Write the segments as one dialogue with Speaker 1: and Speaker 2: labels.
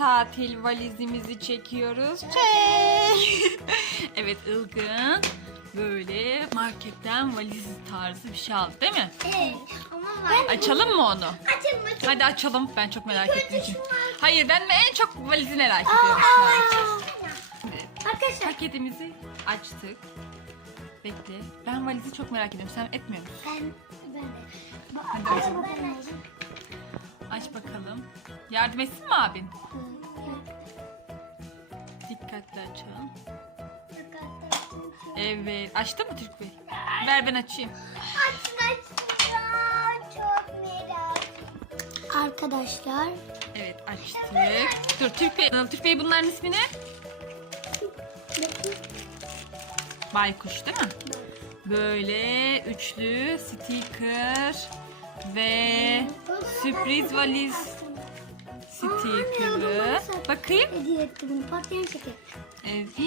Speaker 1: tatil valizimizi çekiyoruz. Çek. evet Ilgın böyle marketten valiz tarzı bir şey aldı değil mi?
Speaker 2: Evet. Ama var.
Speaker 1: Açalım mı onu?
Speaker 2: Açın bakayım.
Speaker 1: Hadi açalım. Ben çok merak ettim. çünkü. Hayır ben en çok valizi merak ediyorum. Evet.
Speaker 2: Arkadaşlar
Speaker 1: Paketimizi açtık. Bekle. Ben valizi çok merak ediyorum. Sen etmiyor musun?
Speaker 2: ben ben de.
Speaker 1: Hadi
Speaker 2: Aç
Speaker 1: açalım.
Speaker 2: bakalım.
Speaker 1: Aç bakalım. Yardım etsin mi abin? Dikkatli açalım. Evet. Açtı mı Türk Bey? Ver ben açayım.
Speaker 2: Açın açın ya. Çok merak Arkadaşlar.
Speaker 1: Evet açtık. Dur Türk Bey. Türk Bey bunların ismi ne? Baykuş değil mi? Böyle üçlü sticker ve sürpriz valiz sticker'ı. Bakayım.
Speaker 2: Hediye etti bunu patlayan şeker.
Speaker 1: Evet.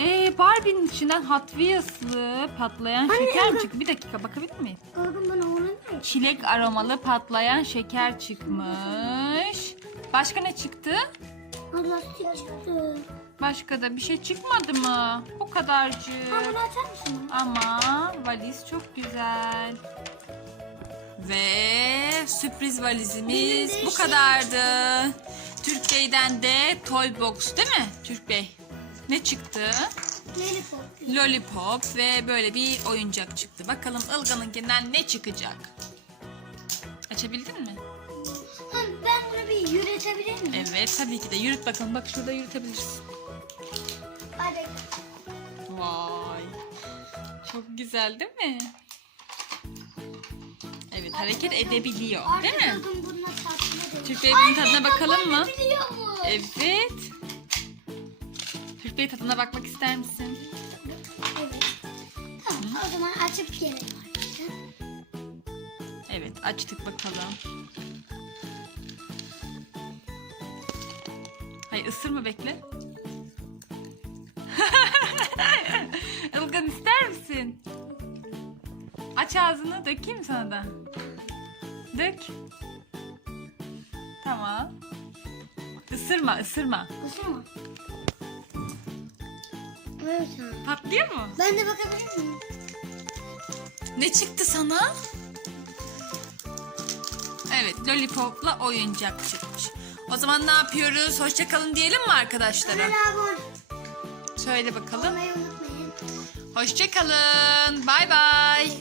Speaker 1: Ee, Barbie'nin içinden Hot Wheels'lı patlayan şeker mi çıktı? Bir dakika bakabilir miyim?
Speaker 2: Oğlum bana onu ver.
Speaker 1: Çilek aromalı patlayan şeker çıkmış. Başka ne çıktı?
Speaker 2: Lastik çıktı.
Speaker 1: Başka da bir şey çıkmadı mı? Bu kadarcık.
Speaker 2: Ha bunu açar mısın?
Speaker 1: Ama valiz çok güzel. Ve sürpriz valizimiz bu kadardı. Türk Bey'den de Toy Box değil mi Türk Bey? Ne çıktı?
Speaker 2: Lollipop.
Speaker 1: Lollipop ve böyle bir oyuncak çıktı. Bakalım Ilga'nınkinden ne çıkacak? Açabildin mi?
Speaker 2: Ha, ben bunu bir yürütebilir miyim?
Speaker 1: Evet tabii ki de. Yürüt bakalım. Bak şurada yürütebilirsin.
Speaker 2: Hadi.
Speaker 1: Vay. Çok güzel değil mi? Hareket edebiliyor değil mi? Türk bunun tadına bakalım mı? Evet. Türk Bey tadına bakmak ister misin?
Speaker 2: Evet. Tamam, o zaman açıp gelelim.
Speaker 1: Evet açtık bakalım. Hayır ısırma bekle. Ilgın ister misin? Aç ağzını dökeyim sana da. Dök. Tamam. Isırma ısırma.
Speaker 2: Mı? Evet. ha.
Speaker 1: Patlıyor mu?
Speaker 2: Ben de bakabilir miyim?
Speaker 1: Ne çıktı sana? Evet, lollipopla oyuncak çıkmış. O zaman ne yapıyoruz? Hoşça kalın diyelim mi arkadaşlara?
Speaker 2: Kanala abone
Speaker 1: Söyle bakalım.
Speaker 2: olmayı unutmayın.
Speaker 1: Hoşça kalın. Bay bay.